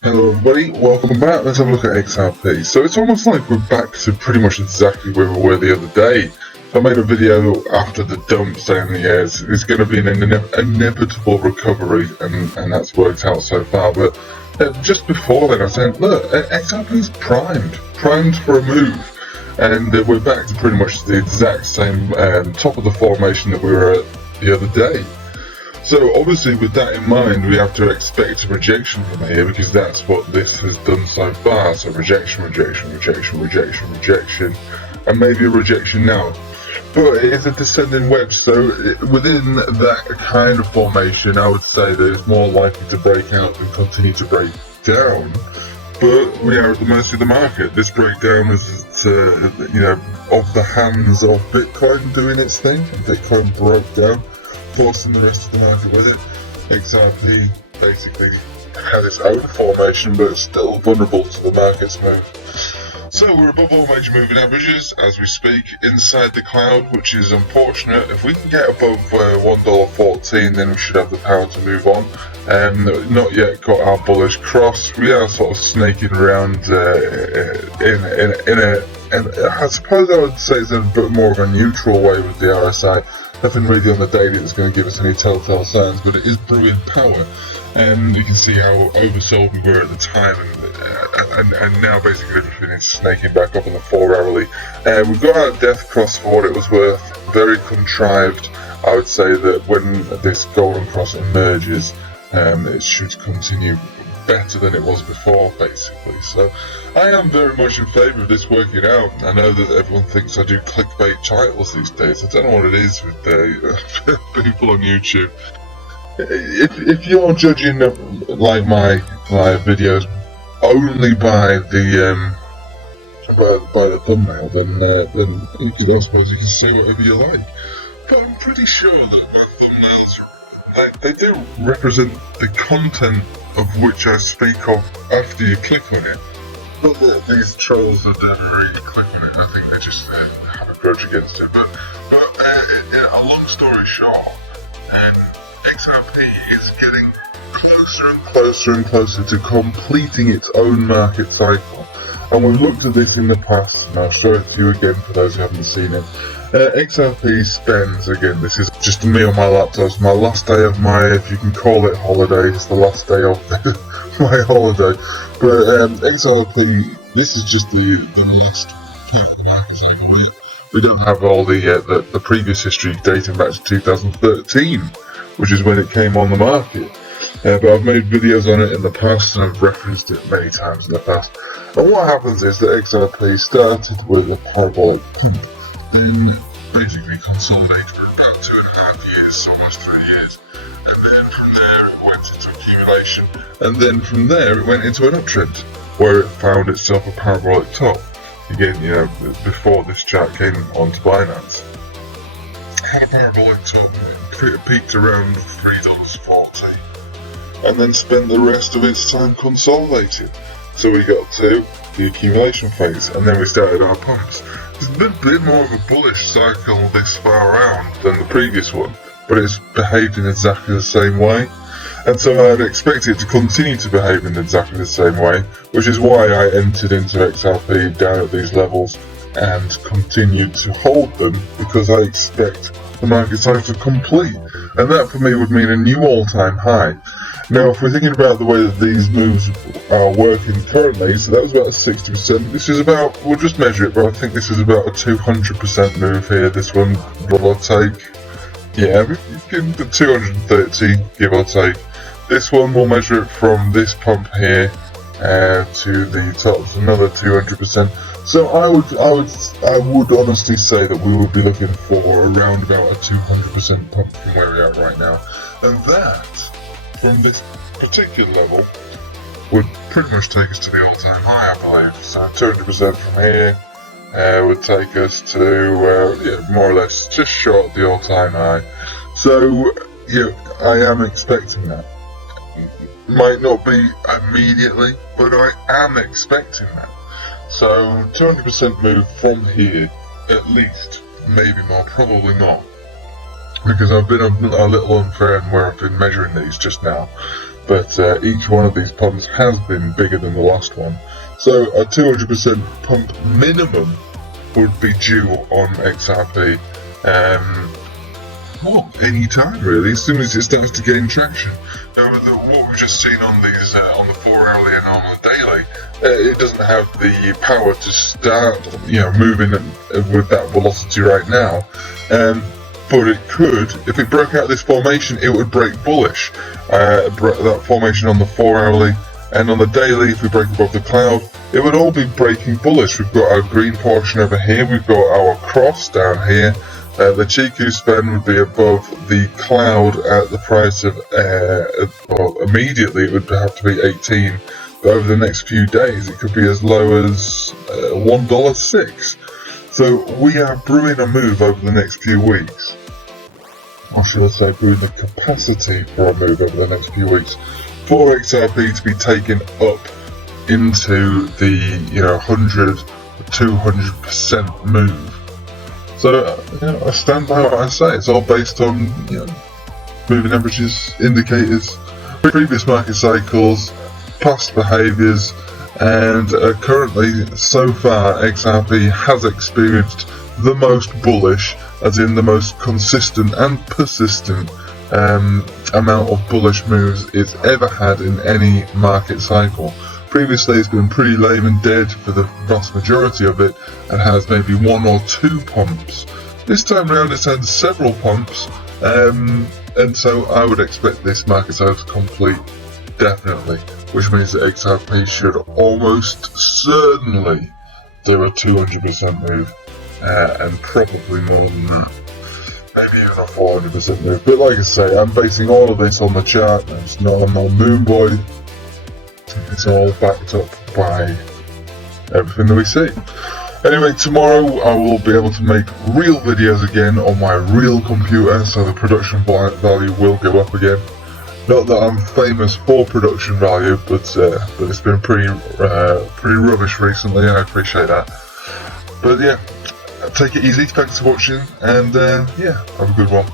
Hello everybody, welcome back. Let's have a look at XRP. So it's almost like we're back to pretty much exactly where we were the other day. I made a video after the dump saying it's going to be an inevitable recovery, and that's worked out so far. But just before then I said, look, XRP is primed for a move. And we're back to pretty much the exact same top of the formation that we were at the other day. So obviously with that in mind, we have to expect a rejection from here, because that's what this has done so far. So rejection, and maybe a rejection now. But it is a descending wedge, so within that kind of formation, I would say that it's more likely to break out than continue to break down. But we are at the mercy of the market. This breakdown is, off the hands of Bitcoin doing its thing. Bitcoin broke down, forcing the rest of the market with it. XRP basically had its own formation, but it's still vulnerable to the market's move. So we're above all major moving averages as we speak, inside the cloud, which is unfortunate. If we can get above $1.14, then we should have the power to move on. Not yet got our bullish cross. We are sort of snaking around and I suppose I would say it's a bit more of a neutral way with the RSI. Nothing really on the daily that's going to give us any telltale signs, but it is brewing power. You can see how oversold we were at the time, and now basically everything is snaking back up in the 4-hourly. We've got our death cross for what it was worth. Very contrived. I would say that when this golden cross emerges, it should continue better than it was before, basically. So I am very much in favour of this working out. I know that everyone thinks I do clickbait titles these days. I don't know what it is with people on YouTube. If you're judging like my videos only by the thumbnail, then I suppose you can say whatever you like. But I'm pretty sure that my thumbnails, they do represent the content of which I speak of after you click on it. Not that these trolls that don't really click on it. I think they just have a grudge against it. But a long story short, XRP is getting closer and closer to completing its own market cycle. And we've looked at this in the past, and I'll show it to you again for those who haven't seen it. XRP spends, again, this is just me on my laptop, it's my last day of my, if you can call it holiday, it's the last day of my holiday. But XRP, this is just the last market cycle. We don't have all the previous history dating back to 2013, which is when it came on the market. But I've made videos on it in the past, and I've referenced it many times in the past. And what happens is that XRP started with a parabolic pump, then basically consolidated for about 2.5 years, almost 3 years. And then from there it went into accumulation. And then from there it went into an uptrend, where it found itself a parabolic top. Again, before this chart came onto Binance. Had a parabolic top, peaked around $3.40, and then spent the rest of its time consolidating. So we got to the accumulation phase, and then we started our pumps. It's a bit more of a bullish cycle this far around than the previous one, but it's behaved in exactly the same way. And so I'd expect it to continue to behave in exactly the same way, which is why I entered into XRP down at these levels and continued to hold them, because I expect the market cycle to complete. And that for me would mean a new all-time high. Now, if we're thinking about the way that these moves are working currently, so that was about a 60%. This is about, we'll just measure it, but I think this is about a 200% move here. This one, give or take. Yeah, we can do 230, give or take. This one, we'll measure it from this pump here to the top, so another 200%. So I would honestly say that we would be looking for around about a 200% pump from where we are right now. And that, from this particular level, would pretty much take us to the all-time high, I believe. So 200% from here would take us to, more or less just short of the all-time high. So, I am expecting that. Might not be immediately, but I am expecting that. So 200% move from here, at least, maybe more, probably more. because I've been a little unfair in where I've been measuring these just now, but each one of these pumps has been bigger than the last one. So a 200% pump minimum would be due on XRP any time really, as soon as it starts to gain traction. Now what we've just seen on these on the 4 hourly and on the daily, it doesn't have the power to start moving with that velocity right now, but it could. If it broke out this formation, it would break bullish. That formation on the 4 hourly and on the daily, if we break above the cloud, it would all be breaking bullish. We've got our green portion over here, we've got our cross down here. The Chiku span would be above the cloud at the price of, well, immediately it would have to be 18, but over the next few days it could be as low as $1.06. So we are brewing a move over the next few weeks. Or should I say brewing the capacity for a move over the next few weeks for XRP to be taken up into the 100 200% move. So I stand by what I say. It's all based on moving averages, indicators, previous market cycles, past behaviours, and currently, so far, XRP has experienced the most bullish, as in the most consistent and persistent amount of bullish moves it's ever had in any market cycle. Previously it's been pretty lame and dead for the vast majority of it and has maybe 1 or 2 pumps. This time around it's had several pumps, and so I would expect this market cycle to complete definitely, which means that XRP should almost certainly do a 200% move, and probably more than that. Maybe even a 400% move. But like I say, I'm basing all of this on the chart. It's not on my moon boy. It's all backed up by everything that we see. Anyway, tomorrow I will be able to make real videos again on my real computer, so the production value will go up again. Not that I'm famous for production value, but it's been pretty rubbish recently, and I appreciate that. But yeah, take it easy. Thanks for watching, and yeah, have a good one.